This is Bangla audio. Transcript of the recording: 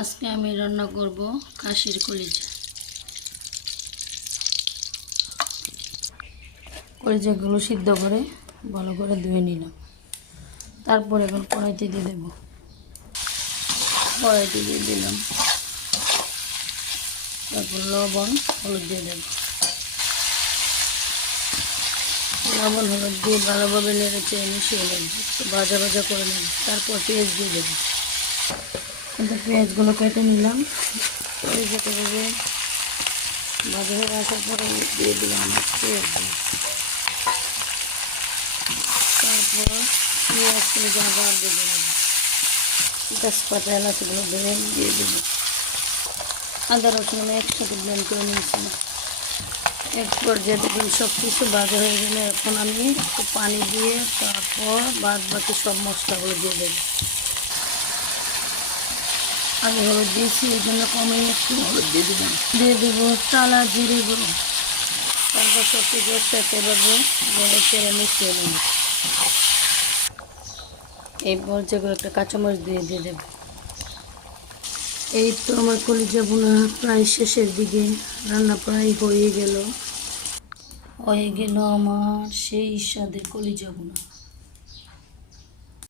আজকে আমি রান্না করব খাসির কলিজা। কলিজাগুলো সিদ্ধ করে ভালো করে ধুয়ে নিলাম। তারপর এখন কড়াইতে দিয়ে দেবো। কড়াইতে দিয়ে দিলাম। তারপর লবণ, হলুদ দিয়ে দেবো। লবণ, হলুদ দিয়ে ভালোভাবে নেড়ে চেয়ে মিশিয়ে নেব। ভাজা ভাজা করে নেব। তারপর পেঁয়াজ দিয়ে দেবো। কিন্তু পেঁয়াজগুলো কেটে নিলাম। যেতে হবে ভাজা হয়ে আসার পরে দিয়ে দিলাম পেঁয়াজ তারপর পেঁয়াজগুলো আবার দিয়ে দেবো তেজপাতা, এলাচগুলো ধরে দিয়ে দেবো আদা, রসুন একসাথে ব্লেন্ড করে নিয়েছিলাম এরপর যে দেখুন সব কিছু ভাজা হয়ে গেলে এখন আমি একটু পানি দিয়ে তারপর বাদ বাকি সব মশলাগুলো দিয়ে দেবো। আমি হলুদ দিয়েছি এই জন্য কমে একটু হলুদ দিয়ে দিলাম দিয়ে দেবো টালা জিরে গুঁড়ো। তারপর সব কিছু একসাথে এভাবে নেড়ে চেড়ে মিশিয়ে নেব। এই পর্যায়ে একটা কাঁচামরিচ দিয়ে দিয়ে দেবো। এই তো আমার কলিজা বোনা প্রায় শেষের দিকে রান্না প্রায় হয়ে গেল। হয়ে গেল আমার সেই স্বাদের কলিজা বোনা